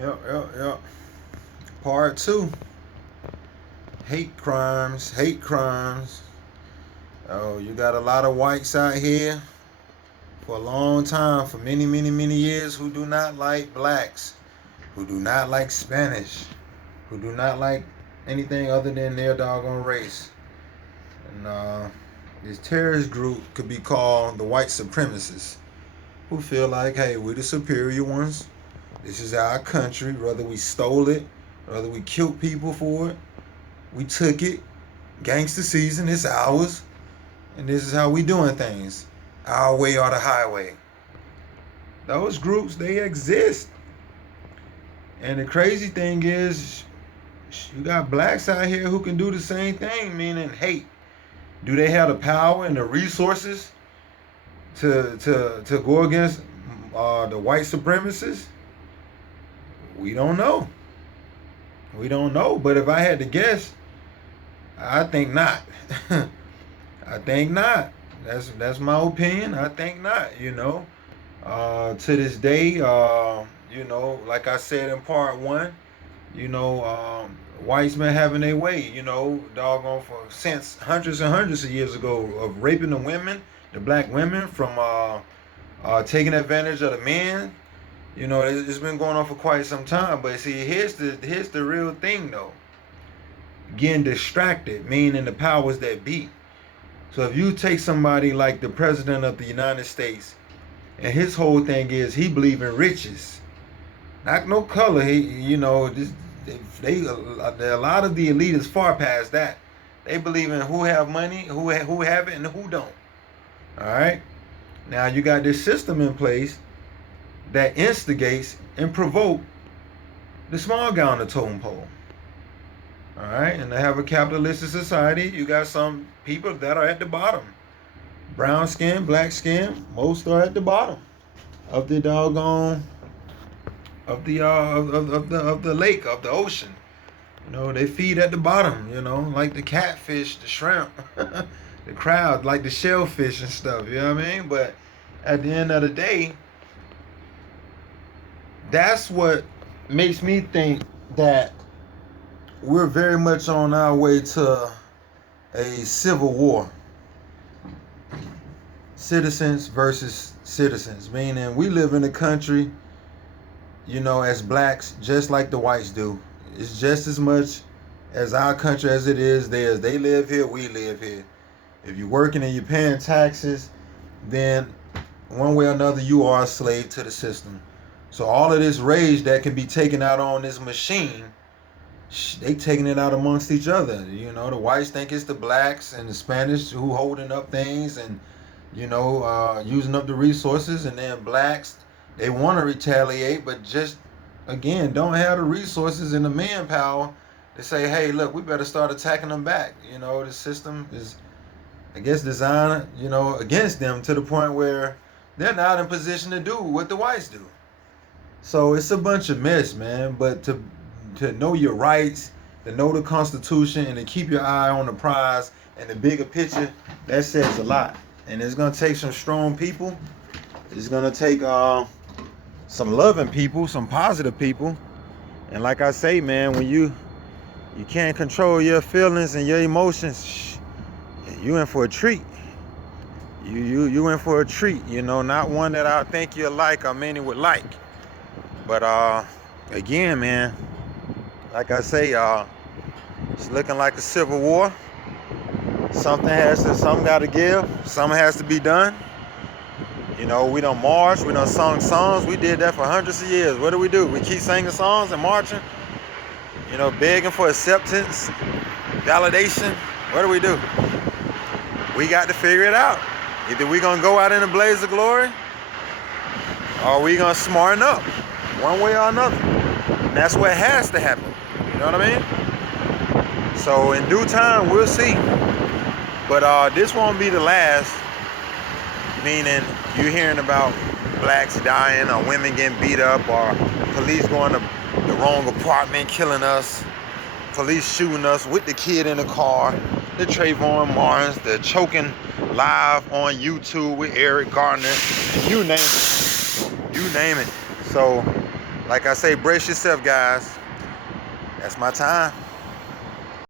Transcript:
Yep. Part two. Hate crimes. Hate crimes. Oh, you got a lot of whites out here for a long time, for many years, who do not like blacks, who do not like Spanish, who do not like anything other than their doggone race. And this terrorist group could be called the white supremacists, who feel like, hey, we're the superior ones. This is our country, whether we stole it, whether we killed people for it, we took it. Gangster season, it's ours. And this is how we doing things. Our way or the highway. Those groups, they exist. And the crazy thing is, you got blacks out here who can do the same thing, meaning hate. Do they have the power and the resources to go against the white supremacists? We don't know. We don't know. But if I had to guess, I think not. I think not. That's my opinion. I think not. To this day, like I said in part one, whites been having their way. Doggone for since hundreds and hundreds of years ago of raping the women, the black women, from taking advantage of the men. It's been going on for quite some time. But see, here's the real thing though. Getting distracted, meaning the powers that be. So if you take somebody like the president of the United States, and his whole thing is he believe in riches, not no color. A lot of the elite is far past that. They believe in who have money, who have it, and who don't. All right. Now you got this system in place that instigates and provoke the small guy on the totem pole. All right, and to have a capitalistic society, you got some people that are at the bottom. Brown skin, black skin, most are at the bottom of the doggone of the lake, of the ocean. They feed at the bottom. Like the catfish, the shrimp, the crab, like the shellfish and stuff. You know what I mean? But at the end of the day, that's what makes me think that we're very much on our way to a civil war. Citizens versus citizens, meaning we live in a country, as blacks, just like the whites do. It's just as much as our country as it is theirs. They live here, we live here. If you're working and you're paying taxes, then one way or another you are a slave to the system. So all of this rage that can be taken out on this machine, they taking it out amongst each other. The whites think it's the blacks and the Spanish who holding up things and using up the resources, and then blacks, they want to retaliate, but just again don't have the resources and the manpower to say, hey, look, we better start attacking them back. The system is, I guess, designed against them to the point where they're not in position to do what the whites do. So it's a bunch of mess, man. But to know your rights, to know the Constitution, and to keep your eye on the prize and the bigger picture, that says a lot. And it's going to take some strong people. It's going to take some loving people, some positive people. And like I say, man, when you can't control your feelings and your emotions, you in for a treat. You in for a treat, not one that I think you'll like or many would like. But again, man, like I say, it's looking like a civil war. Something got to give. Something has to be done. We done marched, we done sung songs. We did that for hundreds of years. What do? We keep singing songs and marching. Begging for acceptance, validation. What do? We got to figure it out. Either we gonna go out in a blaze of glory, or we gonna smarten up, one way or another. And that's what has to happen. You know what I mean? So in due time, we'll see. But this won't be the last. Meaning, you're hearing about blacks dying, or women getting beat up, or police going to the wrong apartment, killing us, police shooting us with the kid in the car, the Trayvon Martins, the choking live on YouTube with Eric Gardner, you name it. So Like I say, brace yourself, guys. That's my time.